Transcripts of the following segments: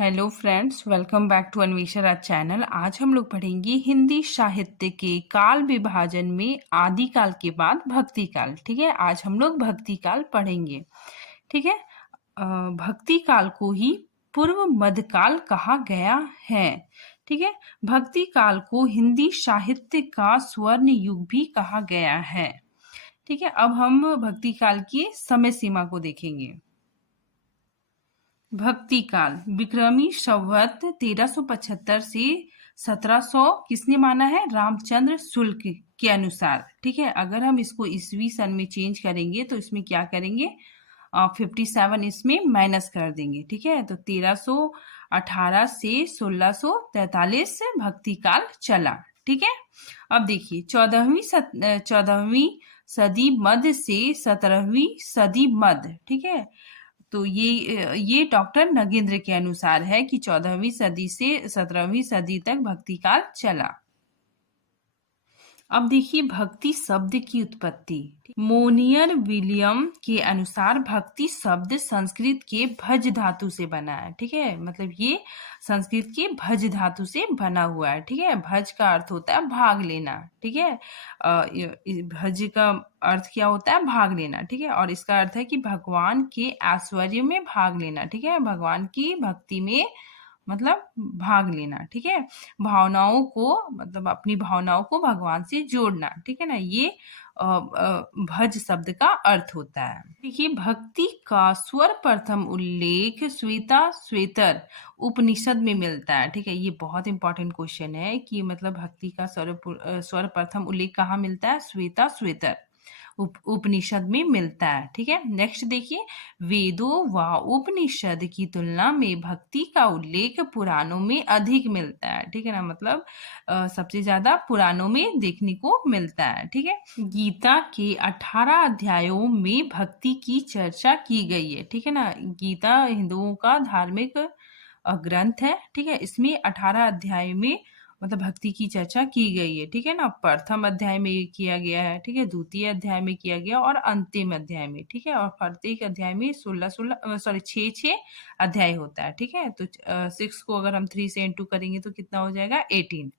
Hello friends, welcome back to Anvesha Raj channel. आज हम लोग पढ़ेंगे हिंदी साहित्य के काल विभाजन में आदि काल के बाद भक्ति काल। ठीक है, आज हम लोग भक्ति काल पढ़ेंगे। ठीक है, भक्ति काल को ही पूर्व मध्यकाल कहा गया है। ठीक है, भक्ति काल को हिंदी साहित्य का स्वर्ण युग भी कहा गया है। ठीक है, अब हम भक्ति काल की समय सीमा को देखेंगे। भक्ति काल विक्रमी संवत 1375 से 1700 किसने माना है? रामचंद्र शुक्ल के अनुसार। ठीक है, अगर हम इसको ईस्वी सन में चेंज करेंगे तो इसमें क्या करेंगे? 57 इसमें माइनस कर देंगे। ठीक है, तो 1318 से 1643 भक्ति काल चला। ठीक है, अब देखिए 14वीं सदी मध्य से 17वीं सदी मध्य। ठीक है, तो ये डॉक्टर नगेंद्र के अनुसार है कि 14वीं सदी से 17वीं सदी तक भक्ति काल चला। अब देखिए भक्ति शब्द की उत्पत्ति। मोनियर विलियम के अनुसार भक्ति शब्द संस्कृत के भज धातु से बना है। ठीक है, मतलब ये संस्कृत के भज धातु से बना हुआ है। ठीक है, भज का अर्थ होता है भाग लेना। ठीक है, भज का अर्थ क्या होता है? भाग लेना। ठीक है, और इसका अर्थ है कि भगवान के ऐश्वर्य में भाग लेना। ठीक है, भगवान की भक्ति में मतलब भाग लेना। ठीक है, भावनाओं को मतलब अपनी भावनाओं को भगवान से जोड़ना। ठीक है ना, ये भज शब्द का अर्थ होता है। देखिए भक्ति का सर्वप्रथम उल्लेख श्वेता उपनिषद में मिलता है। ठीक है, ये बहुत इंपॉर्टेंट क्वेश्चन है कि मतलब भक्ति का सर्वप्रथम उल्लेख कहाँ मिलता है? श्वेता उपनिषद में मिलता है। ठीक है, नेक्स्ट देखिए वेदों व उपनिषद की तुलना में भक्ति का उल्लेख पुराणों में अधिक मिलता है। ठीक है ना, मतलब सबसे ज्यादा पुराणों में देखने को मिलता है। ठीक है, गीता के 18 अध्यायों में भक्ति की चर्चा की गई है। ठीक है ना, गीता हिंदुओं का धार्मिक ग्रंथ है। ठीक है, इसमें 18 अध्याय में मतलब भक्ति की चर्चा की गई है। ठीक है ना, प्रथम अध्याय में किया गया है। ठीक है, द्वितीय अध्याय में किया गया और अंतिम अध्याय में। ठीक है, और प्रत्येक अध्याय में 6 अध्याय होता है। ठीक है, तो 6 को अगर हम 3 से इंटू करेंगे तो कितना हो जाएगा? 18।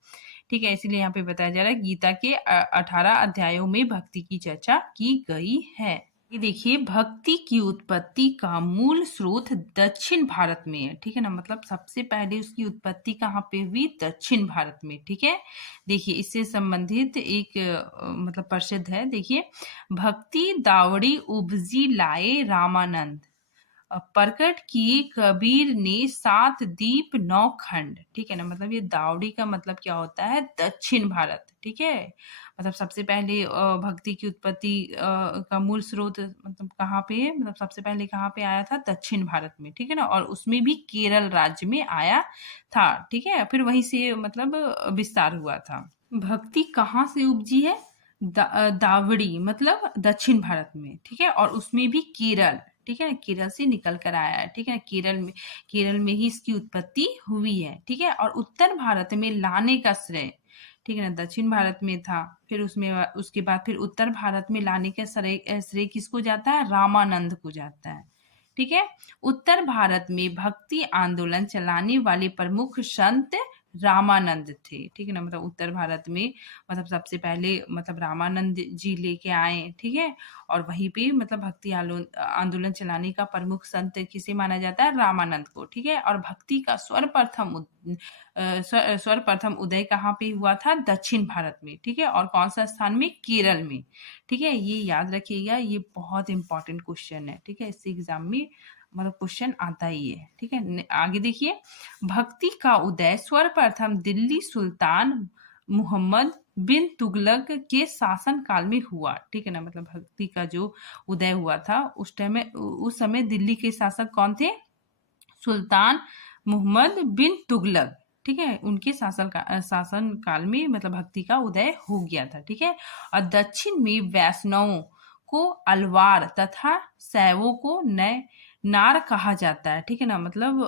ठीक है, इसीलिए यहाँ पे बताया जा रहा है गीता के 18 अध्यायों में भक्ति की चर्चा की गई है। ये देखिए भक्ति की उत्पत्ति का मूल स्रोत दक्षिण भारत में है। ठीक है ना, मतलब सबसे पहले उसकी उत्पत्ति कहाँ पे हुई? दक्षिण भारत में। ठीक है, देखिए इससे संबंधित एक मतलब प्रसिद्ध है। देखिए भक्ति दावड़ी उपजी लाए रामानंद, प्रकट किए कबीर ने 7 दीप 9 खंड। ठीक है ना, मतलब ये दावड़ी का मतलब क्या होता है? दक्षिण भारत। ठीक है, मतलब सबसे पहले भक्ति की उत्पत्ति का मूल स्रोत मतलब कहाँ पे है? मतलब सबसे पहले कहाँ पे आया था? दक्षिण भारत में। ठीक है ना, और उसमें भी केरल राज्य में आया था। ठीक है, फिर वहीं से मतलब विस्तार हुआ था। भक्ति कहाँ से उपजी है? दावड़ी मतलब दक्षिण भारत में। ठीक है, और उसमें भी केरल। ठीक है, केरल से निकल कर आया है। ठीक है, केरल में ही इसकी उत्पत्ति हुई है। ठीक है, और उत्तर भारत में लाने का श्रेय, ठीक है ना, दक्षिण भारत में था, फिर उसमें उसके बाद फिर उत्तर भारत में लाने का श्रेय किसको जाता है? रामानंद को जाता है। ठीक है, उत्तर भारत में भक्ति आंदोलन चलाने वाले प्रमुख संत रामानंद थे। ठीक है ना, मतलब उत्तर भारत में मतलब सबसे पहले मतलब रामानंद जी लेके आए। ठीक है, और वहीं पे मतलब भक्ति आंदोलन चलाने का प्रमुख संत किसे माना जाता है? रामानंद को। ठीक है, और भक्ति का सर्वप्रथम उदय कहाँ पे हुआ था? दक्षिण भारत में। ठीक है, और कौन सा स्थान में? केरल में। ठीक है, ये याद रखिएगा, ये बहुत इंपॉर्टेंट क्वेश्चन है। ठीक है, इससे एग्जाम में मतलब क्वेश्चन आता ही है। ठीक है, आगे देखिए भक्ति का उदय सर्वप्रथम दिल्ली सुल्तान मोहम्मद बिन तुगलक के शासन काल में हुआ। ठीक है ना, मतलब भक्ति का जो उदय हुआ था उस समय दिल्ली के शासक कौन थे? सुल्तान मोहम्मद बिन तुगलक। ठीक है, उनके शासन काल में मतलब भक्ति का उदय हो गया था। ठीक है, और दक्षिण में वैष्णवों को अलवार तथा शैवों को नए नार कहा जाता है। ठीक है ना, मतलब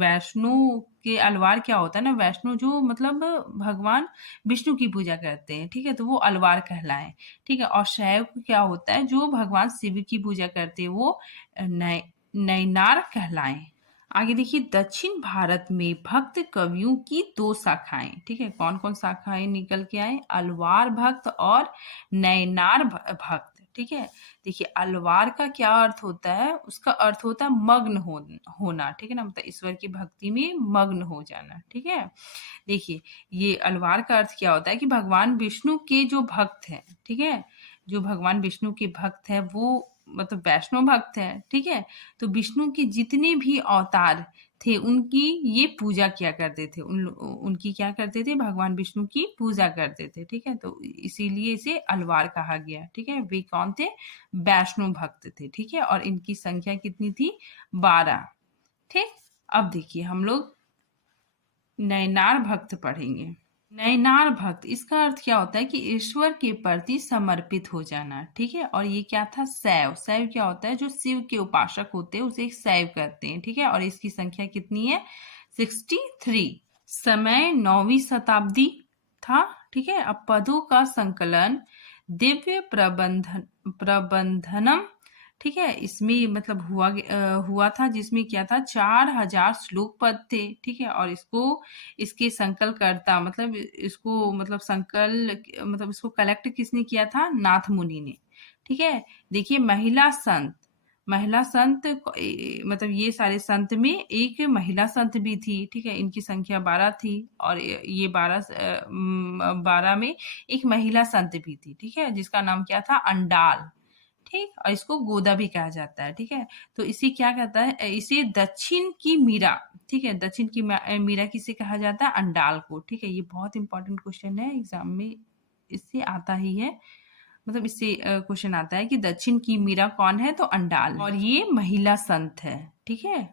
वैष्णो के अलवार क्या होता है ना? वैष्णो जो मतलब भगवान विष्णु की पूजा करते हैं। ठीक है, तो वो अलवार कहलाए। ठीक है, और शैव क्या होता है? जो भगवान शिव की पूजा करते हैं वो नैनार कहलाएं। आगे देखिए, दक्षिण भारत में भक्त कवियों की दो शाखाएं, ठीक है, कौन कौन शाखाएं निकल के आए? अलवार भक्त और नयनार भक्त, ठीक है। देखिए, अलवार का क्या अर्थ होता है? उसका अर्थ होता है मग्न होना, ठीक है ना, मतलब ईश्वर की भक्ति में मग्न हो जाना, ठीक है। देखिए, ये अलवार का अर्थ क्या होता है कि भगवान विष्णु के जो भक्त हैं, ठीक है, जो भगवान विष्णु के भक्त हैं वो मतलब वैष्णव भक्त है, ठीक है। तो विष्णु के जितने भी अवतार थे उनकी ये पूजा किया करते थे, उनकी क्या करते थे? भगवान विष्णु की पूजा करते थे, ठीक है। तो इसीलिए इसे अलवार कहा गया, ठीक है। वे कौन थे? वैष्णव भक्त थे, ठीक है। और इनकी संख्या कितनी थी? 12, ठीक। अब देखिए, हम लोग नयनार भक्त पढ़ेंगे। नयनार भक्त, इसका अर्थ क्या होता है कि ईश्वर के प्रति समर्पित हो जाना, ठीक है। और ये क्या था? शैव। शैव क्या होता है? जो शिव के उपासक होते हैं उसे शैव कहते हैं, ठीक है। और इसकी संख्या कितनी है? 63। समय 9वीं शताब्दी था, ठीक है। अब पदों का संकलन दिव्य प्रबंधनम, ठीक है, इसमें मतलब हुआ था, जिसमें क्या था? 4000 श्लोक पद थे, ठीक है। और इसके संकलकर्ता मतलब इसको मतलब इसको कलेक्ट किसने किया था? नाथ मुनि ने, ठीक है। देखिए, महिला संत मतलब ये सारे संत में एक महिला संत भी थी, ठीक है। इनकी संख्या 12 थी और ये 12 में एक महिला संत भी थी, ठीक है, जिसका नाम क्या था? अंडाल, ठीक। और इसको गोदा भी कहा जाता है, ठीक है। तो इसे क्या कहता है? इसे दक्षिण की मीरा, ठीक है, दक्षिण की मीरा किसे कहा जाता है? अंडाल को, ठीक है। ये बहुत इंपॉर्टेंट क्वेश्चन है, एग्जाम में इससे आता ही है, मतलब इससे क्वेश्चन आता है कि दक्षिण की मीरा कौन है? तो अंडाल, और ये महिला संत है, ठीक है।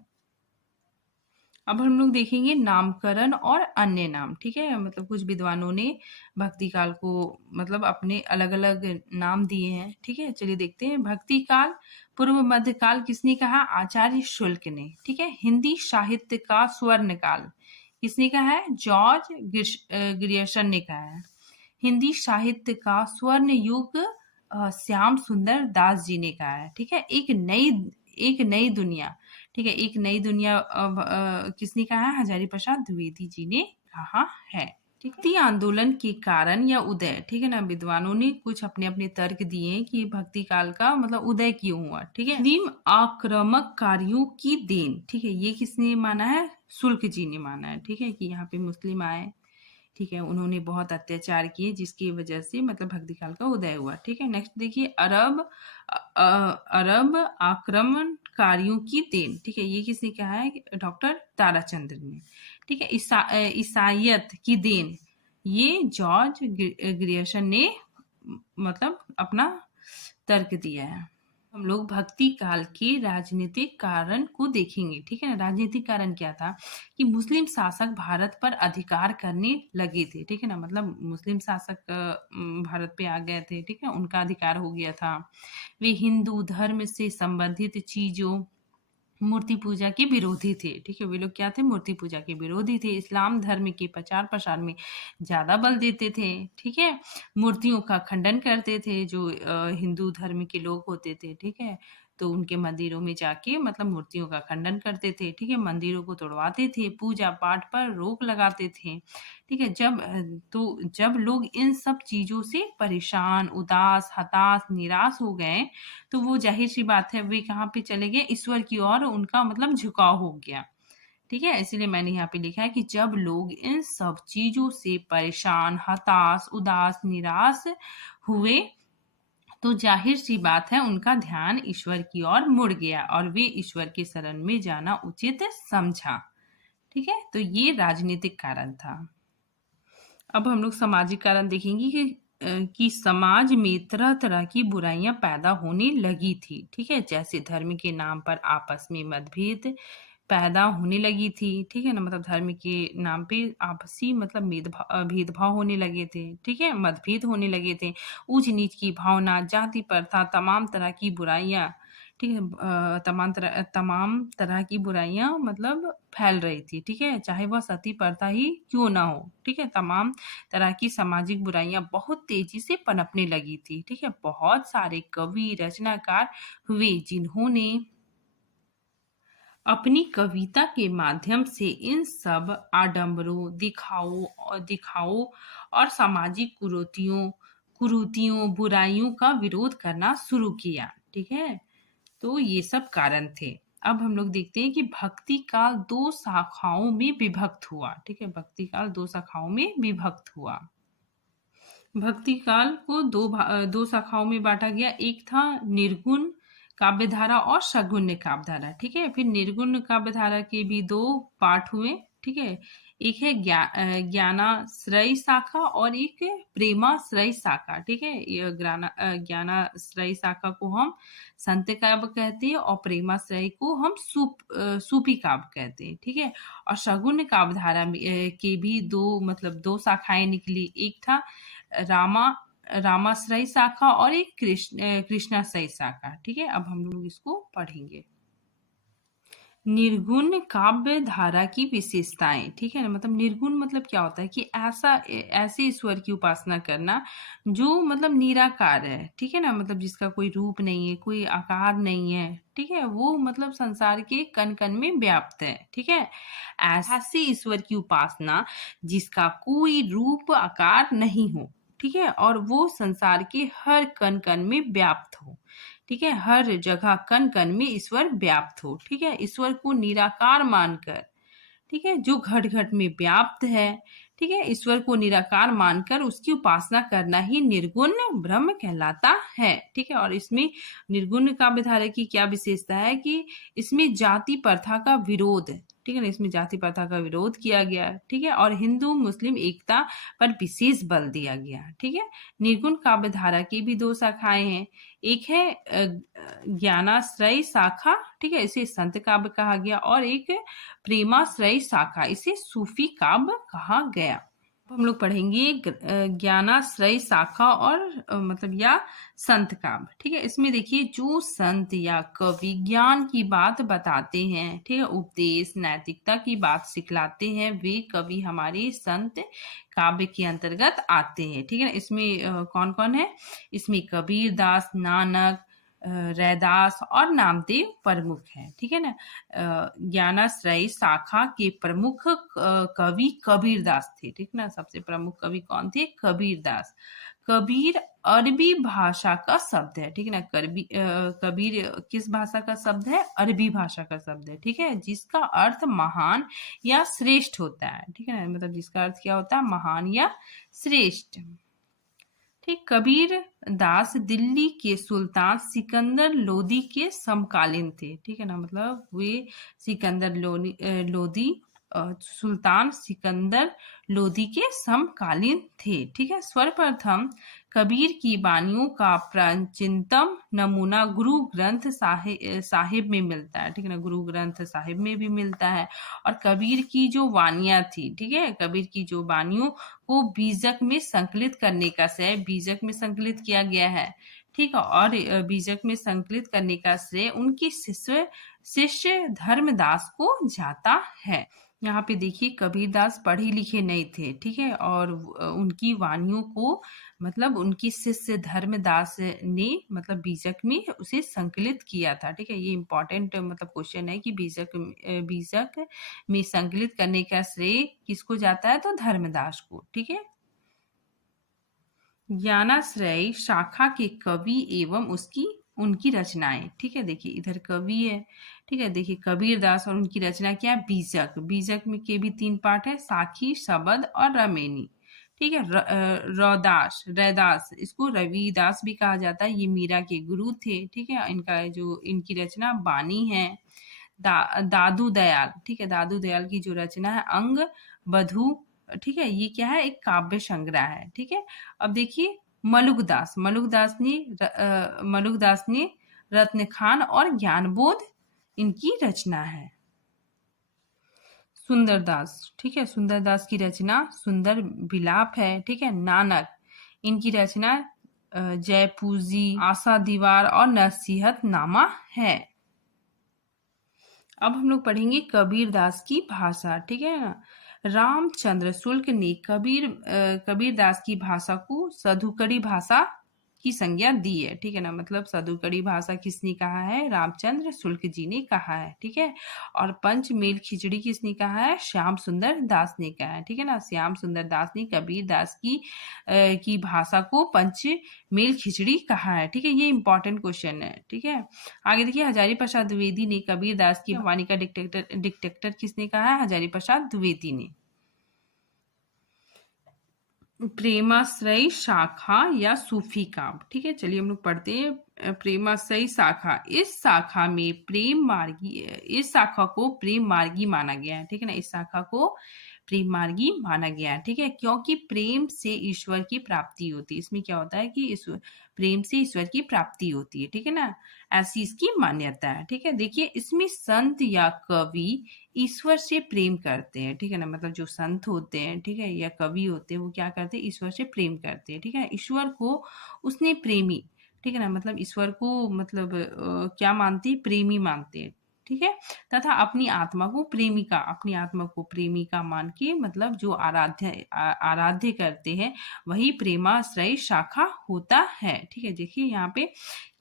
अब हम लोग देखेंगे नामकरण और अन्य नाम, ठीक है। मतलब कुछ विद्वानों ने भक्ति काल को मतलब अपने अलग अलग नाम दिए हैं, ठीक है। चलिए देखते हैं। भक्ति काल, पूर्व मध्य काल किसने कहा? आचार्य शुल्क ने, ठीक है। हिंदी साहित्य का स्वर्ण काल किसने कहा है? जॉर्ज ग्रियर्सन ने कहा है। हिंदी साहित्य का स्वर्ण युग श्याम सुंदर दास जी ने कहा है, ठीक है। एक नई दुनिया, ठीक है, एक नई दुनिया किसने कहा है? हजारी प्रसाद द्विवेदी जी ने कहा है, ठीक। भक्ति आंदोलन के कारण या उदय, ठीक है ना, विद्वानों ने कुछ अपने अपने तर्क दिए हैं कि भक्ति काल का मतलब उदय क्यों हुआ, ठीक है। मुस्लिम आक्रमणकारियों की देन, ठीक है, ये किसने माना है? शुल्क जी ने माना है, ठीक है, कि यहाँ पे मुस्लिम आए, ठीक है, उन्होंने बहुत अत्याचार किए जिसकी वजह से मतलब भक्ति काल का उदय हुआ, ठीक है। नेक्स्ट देखिए, अरब आक्रमणकारियों की देन, ठीक है, ये किसने कहा है? डॉक्टर ताराचंद्र ने, ठीक है। ईसाइयत की देन, ये जॉर्ज ग्रियर्सन ने मतलब अपना तर्क दिया है। हम लोग भक्ति काल के राजनीतिक कारण को देखेंगे, ठीक है ना। राजनीतिक कारण क्या था? कि मुस्लिम शासक भारत पर अधिकार करने लगे थे, ठीक है ना, मतलब मुस्लिम शासक भारत पे आ गए थे, ठीक है, उनका अधिकार हो गया था। वे हिंदू धर्म से संबंधित चीजों, मूर्ति पूजा के विरोधी थे, ठीक है। वे लोग क्या थे? मूर्ति पूजा के विरोधी थे। इस्लाम धर्म के प्रचार प्रसार में ज्यादा बल देते थे, ठीक है। मूर्तियों का खंडन करते थे, जो हिंदू धर्म के लोग होते थे, ठीक है। तो उनके मंदिरों में जाके मतलब मूर्तियों का खंडन करते थे, ठीक है, मंदिरों को तोड़वाते थे, पूजा पाठ पर रोक लगाते थे, ठीक है। जब लोग इन सब चीजों से परेशान, उदास, हताश, निराश हो गए, तो वो जाहिर सी बात है वे कहाँ पे चले गए? ईश्वर की ओर उनका मतलब झुकाव हो गया, ठीक है। इसीलिए मैंने यहाँ पे लिखा है कि जब लोग इन सब चीजों से परेशान, हताश, उदास, निराश हुए, तो जाहिर सी बात है उनका ध्यान ईश्वर की ओर मुड़ गया और वे ईश्वर के शरण में जाना उचित समझा, ठीक है। तो ये राजनीतिक कारण था। अब हम लोग सामाजिक कारण देखेंगे कि समाज में तरह तरह की बुराइयां पैदा होने लगी थी, ठीक है। जैसे धर्म के नाम पर आपस में मतभेद पैदा होने लगी थी, ठीक है ना, मतलब धर्म के नाम पे आपसी मतलब भेदभाव होने लगे थे, ठीक है, मतभेद होने लगे थे। ऊंच नीच की भावना, जाति प्रथा, तमाम तरह की बुराइयां, ठीक है, तमाम तरह की बुराइयां मतलब फैल रही थी, ठीक है, चाहे वह सती प्रथा ही क्यों ना हो, ठीक है। तमाम तरह की सामाजिक बुराइयां बहुत तेजी से पनपने लगी थी, ठीक है। बहुत सारे कवि, रचनाकार हुए जिन्होंने अपनी कविता के माध्यम से इन सब आडंबरों, दिखाओ और सामाजिक कुरीतियों, बुराइयों का विरोध करना शुरू किया। ठीक है, तो ये सब कारण थे। अब हम लोग देखते हैं कि भक्ति काल दो शाखाओं में विभक्त हुआ। ठीक है, भक्ति काल दो शाखाओं में विभक्त हुआ। भक्ति काल को दो शाखाओं में बांटा गया। एक था निर्गुण काव्यधारा और सगुण काव्यधारा। ठीक है, फिर निर्गुण काव्यधारा के भी दो पाठ हुए। ठीक है, एक है ज्ञानाश्रयी शाखा और एक प्रेमाश्रयी शाखा। ठीक है, ये ज्ञानाश्रयी शाखा को हम संत काव्य कहते हैं और प्रेमाश्रयी को हम सूफी काव्य कहते हैं। ठीक है, और सगुण काव्यधारा के भी दो शाखाएं निकली। एक था रामाश्रयी शाखा और एक कृष्णाश्रयी शाखा। ठीक है, अब हम लोग इसको पढ़ेंगे। निर्गुण काव्य धारा की विशेषताएं। ठीक है ना, मतलब निर्गुण मतलब क्या होता है कि ऐसे ईश्वर की उपासना करना जो मतलब निराकार है। ठीक है ना, मतलब जिसका कोई रूप नहीं है, कोई आकार नहीं है। ठीक है, वो मतलब संसार के कण कण में व्याप्त है। ठीक है, ऐसे ईश्वर की उपासना जिसका कोई रूप आकार नहीं हो। ठीक है, और वो संसार के हर कण कण में व्याप्त हो। ठीक है, हर जगह कण कण में ईश्वर व्याप्त हो। ठीक है, ईश्वर को निराकार मानकर, ठीक है, जो घट घट में व्याप्त है। ठीक है, ईश्वर को निराकार मानकर उसकी उपासना करना ही निर्गुण ब्रह्म कहलाता है। ठीक है, और इसमें निर्गुण काव्यधारा की क्या विशेषता है कि इसमें जाति प्रथा का विरोध है। ठीक है ना, इसमें जाति प्रथा का विरोध किया गया। ठीक है, और हिंदू मुस्लिम एकता पर विशेष बल दिया गया। ठीक है, निर्गुण काव्यधारा की भी दो शाखाएं हैं। एक है ज्ञानाश्रयी शाखा। ठीक है, इसे संत काव्य कहा गया, और एक प्रेमाश्रयी शाखा, इसे सूफी काव्य कहा गया। अब हम लोग पढ़ेंगे ज्ञानाश्रयी शाखा और मतलब या संत काव्य। ठीक है, इसमें देखिए जो संत या कवि ज्ञान की बात बताते हैं, ठीक है, उपदेश नैतिकता की बात सिखलाते हैं, वे कवि हमारे संत काव्य के अंतर्गत आते हैं। ठीक है ना, इसमें कौन कौन है? इसमें कबीर दास, नानक, रैदास और नामदेव प्रमुख हैं। ठीक है ना, ज्ञानाश्रयी शाखा के प्रमुख कवि कबीरदास थे। ठीक ना, सबसे प्रमुख कवि कौन थे? कबीरदास। कबीर अरबी भाषा का शब्द है। ठीक है ना, कबीर किस भाषा का शब्द है? अरबी भाषा का शब्द है। ठीक है, जिसका अर्थ महान या श्रेष्ठ होता है। ठीक है ना, मतलब जिसका अर्थ क्या होता है? महान या श्रेष्ठ। ठीक, कबीर दास दिल्ली के सुल्तान सिकंदर लोदी के समकालीन थे। ठीक है ना, मतलब वे सिकंदर लोदी सुल्तान सिकंदर लोदी के समकालीन थे। ठीक है, सर्वप्रथम कबीर की वाणियों का प्राचीनतम नमूना गुरु ग्रंथ साहिब में मिलता है। ठीक है ना, गुरु ग्रंथ साहिब में भी मिलता है। और कबीर की जो वाणियां थी, ठीक है, कबीर की जो वाणियों को बीजक में संकलित करने का श्रेय बीजक में संकलित किया गया है। ठीक है, और बीजक में संकलित करने का श्रेय उनके शिष्य धर्मदास को जाता है। यहाँ पे देखिए कबीरदास पढ़े लिखे नहीं थे। ठीक है, और उनकी वाणियों को मतलब उनकी शिष्य धर्मदास ने मतलब बीजक में उसे संकलित किया था। ठीक है, ये इंपॉर्टेंट मतलब क्वेश्चन है कि बीजक में संकलित करने का श्रेय किसको जाता है? तो धर्मदास को। ठीक है, ज्ञानाश्रयी शाखा के कवि एवं उनकी रचनाएं। ठीक है, देखिए इधर कवि है। ठीक है, देखिए कबीरदास और उनकी रचना क्या है? बीजक। बीजक में के भी 3 पार्ट है, साखी, शबद और रमेनी। ठीक है, रैदास, इसको रविदास भी कहा जाता है। ये मीरा के गुरु थे। ठीक है, इनकी रचना बानी है। दादू दयाल। ठीक है, दादू दयाल की जो रचना है अंग बधू। ठीक है, ये क्या है? एक काव्य संग्रह है। ठीक है, अब देखिए मलुकदास ने रत्न खान और ज्ञानबोध इनकी रचना है। सुंदरदास। ठीक है, सुंदरदास की रचना सुंदर विलाप है। ठीक है, नानक, इनकी रचना जयपूजी, आशा दीवार और नसीहत नामा है। अब हम लोग पढ़ेंगे कबीरदास की भाषा। ठीक है ना, रामचंद्र शुक्ल ने कबीरदास की भाषा को सधुकड़ी भाषा की संज्ञा दी है, ठीक है ना। मतलब सदुकड़ी भाषा किसने कहा है? रामचंद्र शुक्ल जी ने कहा है, ठीक है। और पंचमेल खिचड़ी किसने कहा है? श्याम सुंदर दास ने कहा है, ठीक है ना। श्याम सुंदर दास ने कबीर दास की भाषा को पंचमेल खिचड़ी कहा है, ठीक है। ये इंपॉर्टेंट क्वेश्चन है, ठीक है। आगे देखिए, हजारी प्रसाद द्विवेदी ने कबीर दास की वाणी का डिक्टेटर किसने कहा है? हजारी प्रसाद द्विवेदी ने। प्रेमाश्रयी शाखा या सूफी काव्य, ठीक है। चलिए हम लोग पढ़ते हैं। प्रेमाश्रयी शाखा, इस शाखा में प्रेम मार्गी, इस शाखा को प्रेम मार्गी माना गया है, ठीक है ना। इस शाखा को प्रेम मार्गी माना गया है, ठीक है। क्योंकि प्रेम से ईश्वर की प्राप्ति होती है। इसमें क्या होता है कि प्रेम से ईश्वर की प्राप्ति होती है, ठीक है ना। ऐसी इसकी मान्यता है, ठीक है। देखिए, इसमें संत या कवि ईश्वर से प्रेम करते हैं, ठीक है ना। मतलब जो संत होते हैं, ठीक है, या कवि होते हैं, वो क्या करते हैं? ईश्वर से प्रेम करते हैं, ठीक है। ईश्वर को उसने प्रेमी, ठीक है ना, मतलब ईश्वर को मतलब क्या मानते हैं? प्रेमी मानते हैं, ठीक है। तथा अपनी आत्मा को प्रेमिका, अपनी आत्मा को प्रेमिका मान के मतलब जो आराध्य करते हैं, वही प्रेमाश्रय शाखा होता है, ठीक है। देखिए यहाँ पे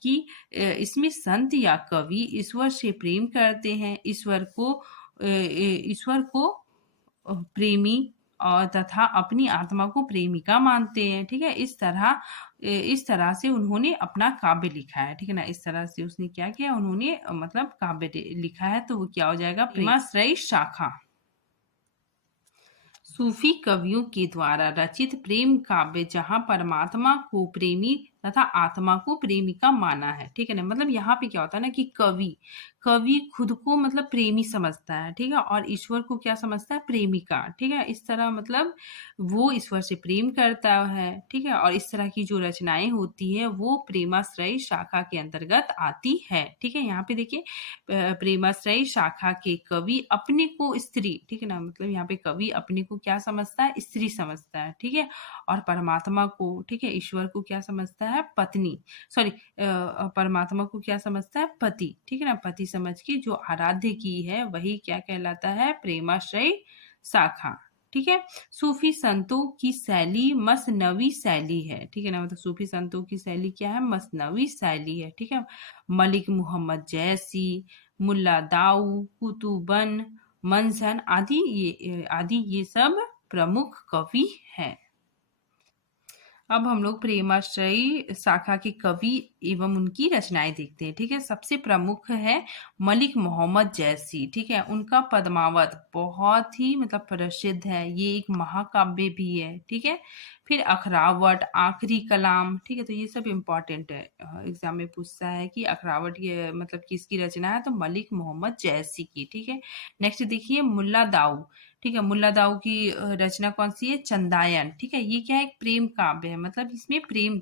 कि इसमें संत या कवि ईश्वर से प्रेम करते हैं, ईश्वर को प्रेमी और तथा अपनी आत्मा को प्रेमिका मानते हैं, ठीक है। इस तरह से उन्होंने अपना काव्य लिखा है, ठीक है ना। इस तरह से उसने क्या किया? उन्होंने मतलब काव्य लिखा है, तो वो क्या हो जाएगा? प्रेमाश्रय शाखा। सूफी कवियों के द्वारा रचित प्रेम काव्य जहाँ परमात्मा को प्रेमी तथा आत्मा को प्रेमिका माना है, ठीक है ना। मतलब यहाँ पे क्या होता है ना कि कवि खुद को मतलब प्रेमी समझता है, ठीक है, और ईश्वर को क्या समझता है? प्रेमिका, ठीक है। इस तरह मतलब वो ईश्वर से प्रेम करता है, ठीक है। और इस तरह की जो रचनाएं होती है वो प्रेमाश्रय शाखा के अंतर्गत आती है, ठीक है। यहाँ पे देखिए, प्रेमाश्रय शाखा के कवि अपने को स्त्री, ठीक है ना, मतलब यहाँ पे कवि अपने को क्या समझता है? स्त्री समझता है, ठीक है। और परमात्मा को, ठीक है, ईश्वर को क्या समझता है? पत्नी, सॉरी, परमात्मा को क्या समझता है? पति, ठीक है ना। पति समझ के जो आराध्य की है वही क्या कहलाता है? प्रेमाश्रय शाखा, ठीक है। सूफी संतों की शैली मसनवी शैली है, ठीक है ना। मतलब सूफी संतों की शैली क्या है? मसनवी शैली है, ठीक है। मलिक मोहम्मद जैसी, मुल्ला दाऊ, कुतुबन, मंजन आदि ये सब प्रमुख कवि हैं। अब हम लोग प्रेमाश्रयी शाखा के कवि एवं उनकी रचनाएं देखते हैं, ठीक है। सबसे प्रमुख है मलिक मोहम्मद जैसी, ठीक है। उनका पद्मावत बहुत ही मतलब प्रसिद्ध है, ये एक महाकाव्य भी है, ठीक है। फिर अखरावट, आखिरी कलाम, ठीक है। तो ये सब इम्पोर्टेंट है, एग्जाम में पूछता है कि अखरावट ये मतलब किसकी रचना है? तो मलिक मोहम्मद जैसी की, ठीक है। नेक्स्ट देखिए, मुल्ला दाऊ, ठीक है। मुल्ला दाऊ की रचना कौन सी है? चंदायन, ठीक है। ये क्या है? एक प्रेम काव्य है, मतलब इसमें प्रेम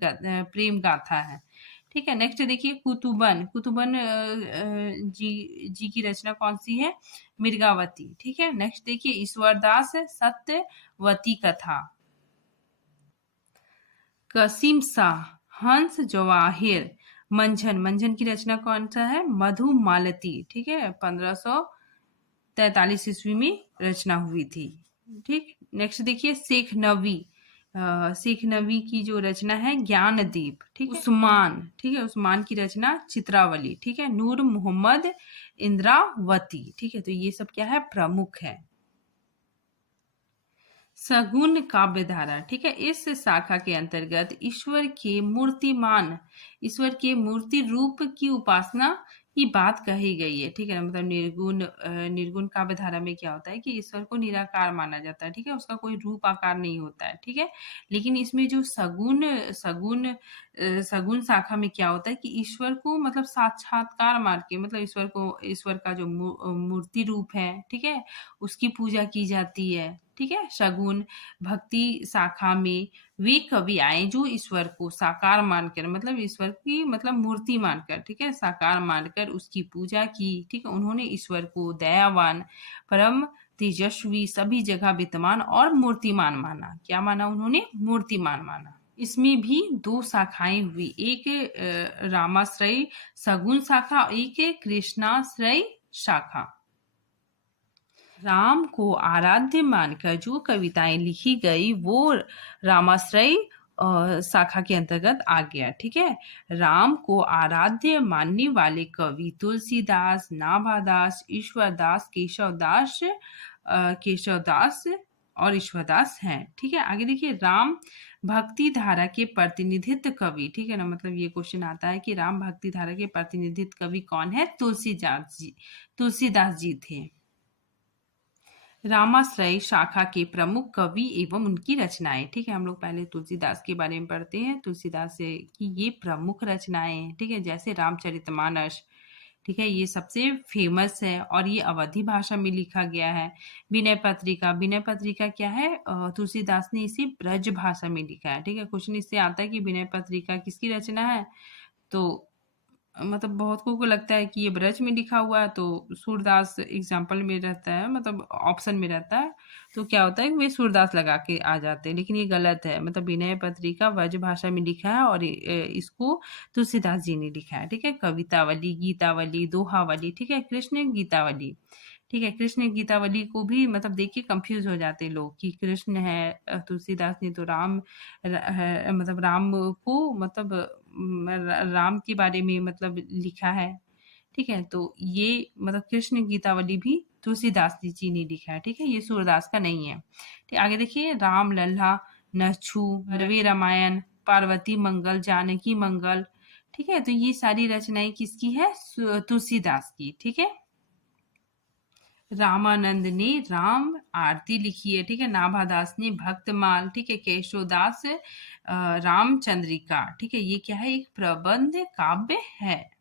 गाथा है, ठीक है। नेक्स्ट देखिए, कुतुबन जी की रचना कौन सी है? मिर्गावती, ठीक है। नेक्स्ट देखिए, ईश्वरदास सत्यवती कथा। कसीम शाह, हंस जवाहिर, मंझन की रचना कौन सा है? मधुमालती, ठीक है। 1543 ईस्वी में रचना हुई थी, ठीक। नेक्स्ट देखिए, शेख नवी की जो रचना है ज्ञानदीप, ठीक है। उस्मान, ठीक है, उस्मान की रचना चित्रावली, ठीक है। नूर मोहम्मद इंद्रावती, ठीक है। तो ये सब क्या है? प्रमुख है। सगुण काव्यधारा, ठीक है। इस शाखा के अंतर्गत ईश्वर के मूर्ति रूप की उपासना की बात कही गई है, ठीक है। मतलब निर्गुण काव्यधारा में क्या होता है कि ईश्वर को निराकार माना जाता है, ठीक है, उसका कोई रूप आकार नहीं होता है, ठीक है। लेकिन इसमें जो सगुण शाखा में क्या होता है कि ईश्वर को मतलब साक्षात्कार मान के मतलब ईश्वर का जो मूर्ति रूप है, ठीक है, उसकी पूजा की जाती है, ठीक है। शगुन भक्ति शाखा में वे कवि आए जो ईश्वर को साकार मानकर मतलब ईश्वर की मतलब मूर्ति मानकर, ठीक है, साकार मानकर उसकी पूजा की, ठीक है। उन्होंने ईश्वर को दयावान, परम तेजस्वी, सभी जगह विद्यमान और मूर्तिमान माना। क्या माना उन्होंने? मूर्तिमान माना। इसमें भी दो शाखाएं हुई, एक रामाश्रय सगुन शाखा, एक कृष्णाश्रय शाखा। राम को आराध्य मानकर जो कविताएं लिखी गई वो रामाश्रय शाखा के अंतर्गत आ गया। ठीक है, राम को आराध्य मानने वाले कवि तुलसीदास, नाभादास, ईश्वरदास, केशवदास और ईश्वरदास हैं। ठीक है, आगे देखिए, राम भक्ति धारा के प्रतिनिधित्व कवि, ठीक है ना, मतलब ये क्वेश्चन आता है कि राम भक्ति धारा के प्रतिनिधित्व कवि कौन है? तुलसीदास जी थे। रामाश्रय शाखा के प्रमुख कवि एवं उनकी रचनाएं। ठीक है, हम लोग पहले तुलसीदास के बारे में पढ़ते हैं। तुलसीदास की ये प्रमुख रचनाएं हैं। ठीक है, जैसे रामचरितमानस, ठीक है, ये सबसे फेमस है और ये अवधी भाषा में लिखा गया है। विनय पत्रिका, विनय पत्रिका क्या है? तुलसीदास ने इसे ब्रज भाषा में लिखा है। ठीक है, क्वेश्चन इससे आता है कि विनय पत्रिका किसकी रचना है? तो मतलब बहुत को लगता है कि ये ब्रज में लिखा हुआ है, तो सूरदास एग्जाम्पल में रहता है, मतलब ऑप्शन में रहता है, तो क्या होता है कि वे सूरदास लगा के आ जाते हैं, लेकिन ये गलत है। मतलब विनय पत्रिका ब्रज भाषा में लिखा है और इसको तुलसीदास जी ने लिखा है। ठीक है, कवितावली, गीतावली, दोहावली, ठीक है, कृष्ण गीतावली। ठीक है, कृष्ण गीतावली को भी मतलब देख के कंफ्यूज हो जाते हैं लोग कि कृष्ण है, तुलसीदास ने तो राम मतलब राम को मतलब राम के बारे में मतलब लिखा है। ठीक है, तो ये मतलब कृष्ण गीतावली भी तुलसीदास जी ने लिखा है। ठीक है, ये सूरदास का नहीं है। ठीक, आगे देखिए, राम लल्ला, नच्छू, रवि रामायण, पार्वती मंगल, जानकी मंगल। ठीक है, तो ये सारी रचनाएं किसकी है? तुलसीदास की। ठीक है, रामानंद ने राम आरती लिखी है। ठीक है, नाभादास ने भक्तमाल। ठीक है, केशवदास रामचंद्रिका। ठीक है, ये क्या है? एक प्रबंध काव्य है।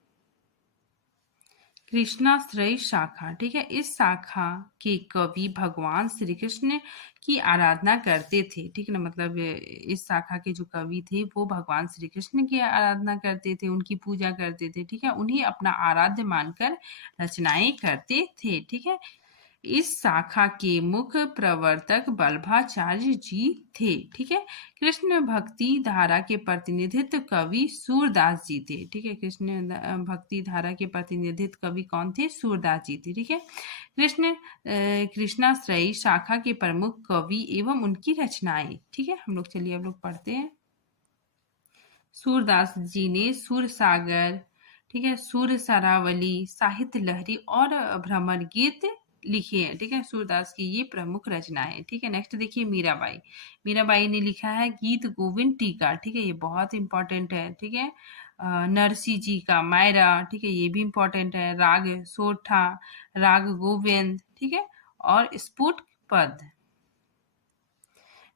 कृष्णाश्रय शाखा, ठीक है, इस शाखा के कवि भगवान श्री कृष्ण की आराधना करते थे। ठीक है ना, मतलब इस शाखा के जो कवि थे वो भगवान श्री कृष्ण की आराधना करते थे, उनकी पूजा करते थे। ठीक है, उन्हें अपना आराध्य मानकर रचनाएं करते थे। ठीक है, इस शाखा के मुख्य प्रवर्तक वल्लभाचार्य जी थे। ठीक है, कृष्ण भक्ति धारा के प्रतिनिधित्व कवि सूरदास जी थे। ठीक है, कृष्ण भक्ति धारा के प्रतिनिधित्व कवि कौन थे? सूरदास जी थे। ठीक है, कृष्णाश्रयी शाखा के प्रमुख कवि एवं उनकी रचनाएं। ठीक है, हम लोग चलिए अब लोग पढ़ते हैं। सूरदास जी ने सुर सागर, ठीक है, सुर सरावली, साहित्य लहरी और भ्रमर गीत लिखे हैं। ठीक है, सूरदास की ये प्रमुख रचनाएं। ठीक है, नेक्स्ट देखिए, मीराबाई। मीराबाई ने लिखा है गीत गोविंद टीका। ठीक है, ये बहुत इंपॉर्टेंट है। ठीक है, नरसी जी का मायरा। ठीक है, ये भी इंपॉर्टेंट है। राग सोठा, राग गोविंद। ठीक है, और स्फुट पद।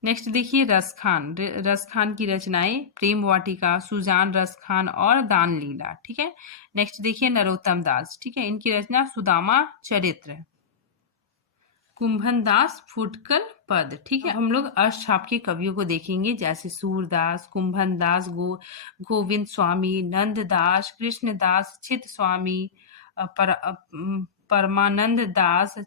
नेक्स्ट देखिए, रसखान। रसखान की रचनाएं प्रेम वाटिका, सुजान रसखान और दान लीला। ठीक है, नेक्स्ट देखिए, नरोत्तम दास। ठीक है, इनकी रचना सुदामा चरित्र, कुंभन दास फुटकल पद। ठीक है, हम लोग अष्टछाप के कवियों को देखेंगे, जैसे सूरदास, कुंभन दास, गोविंद स्वामी, नंददास, कृष्णदास, चित स्वामी, परमानंद दास,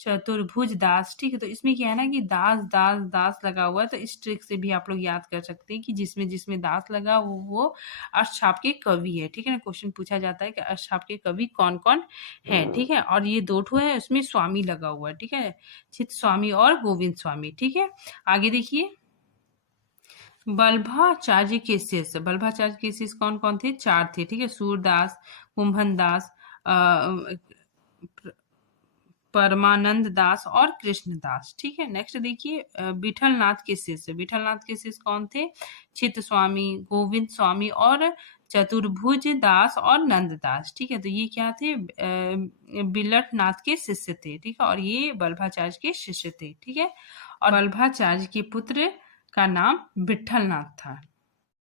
चतुर्भुज दास। ठीक है, तो इसमें क्या है ना कि दास दास दास लगा हुआ है, तो इस ट्रिक से भी आप लोग याद कर सकते हैं कि जिसमें जिसमें दास लगा वो अष्टछाप के कवि है। ठीक है ना, क्वेश्चन पूछा जाता है कि अष्टछाप के कवि कौन कौन है। ठीक है, और ये दो ठो है, उसमें स्वामी लगा हुआ है। ठीक है, चित स्वामी और गोविंद स्वामी। ठीक है, आगे देखिए, वल्लभाचार्य के शिष्य। वल्लभाचार्य के शिष्य कौन कौन थे? 4 थे। ठीक है, सूरदास, कुंभन दास, परमानंद दास और कृष्णदास। ठीक है, नेक्स्ट देखिए, विठलनाथ के शिष्य। विठलनाथ के शिष्य कौन थे? चित स्वामी, गोविंद स्वामी और चतुर्भुज दास और नंददास। ठीक है, तो ये क्या थे? बिलटनाथ के शिष्य थे। ठीक है, और ये वल्लभाचार्य के शिष्य थे। ठीक है, और वल्लभाचार्य के पुत्र का नाम विठलनाथ था।